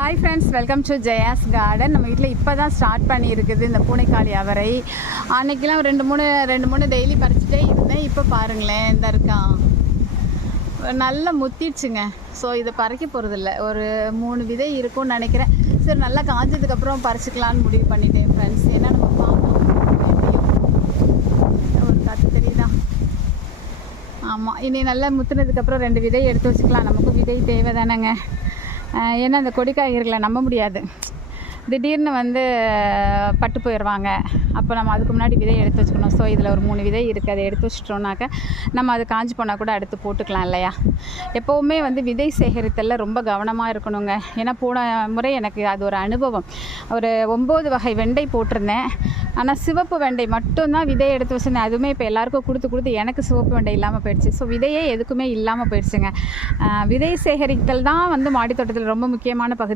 Hi friends, welcome to Jaya's garden. நம்ம வீட்டில் இப்போ தான் ஸ்டார்ட் பண்ணியிருக்குது இந்த பூனைக்காளி அவரை. அன்றைக்கெலாம் ரெண்டு மூணு டெய்லி பறிச்சுட்டே இருந்தேன். இப்போ பாருங்களேன், இந்த இருக்கான் நல்லா முத்திடுச்சுங்க. ஸோ இதை பறிக்க போகிறதில்ல, ஒரு 3 விதை இருக்கும்னு நினைக்கிறேன். சரி, நல்லா காஞ்சதுக்கப்புறம் பறிச்சுக்கலான்னு முடிவு பண்ணிட்டேன் ஃப்ரெண்ட்ஸ். ஏன்னா நம்ம பார்க்கலாம், ஒரு காற்று தெரியுதா? ஆமாம், இனி நல்லா முத்துனதுக்கப்புறம் 2 விதை எடுத்து வச்சுக்கலாம். நமக்கு விதை தேவை தானேங்க. ஏன்னா இந்த கொடிக்காய்களை நம்ப முடியாது, திடீர்னு பட்டு போயிடுவாங்க. அப்போ நம்ம அதுக்கு முன்னாடி விதை எடுத்து வச்சுக்கணும். ஸோ இதில் ஒரு 3 விதை இருக்குது, அதை எடுத்து வச்சிட்டோம்னாக்க நம்ம அது காஞ்சி போனால் கூட அடுத்து போட்டுக்கலாம் இல்லையா? எப்போவுமே விதை சேகரித்தலில் ரொம்ப கவனமாக இருக்கணுங்க. ஏன்னா போன முறை எனக்கு அது ஒரு அனுபவம். ஒரு 9 வகை வெண்டை போட்டிருந்தேன். ஆனால் சிவப்பு வெண்டை மட்டும்தான் விதையை எடுத்து வச்சுருந்தேன். அதுவுமே இப்போ எல்லாருக்கும் கொடுத்து எனக்கு சிவப்பு வெண்டை இல்லாமல் போயிடுச்சு. ஸோ விதையே எதுக்குமே இல்லாமல் போயிடுச்சுங்க. விதை சேகரித்தல் தான் மாடி தோட்டத்தில் ரொம்ப முக்கியமான பகுதி.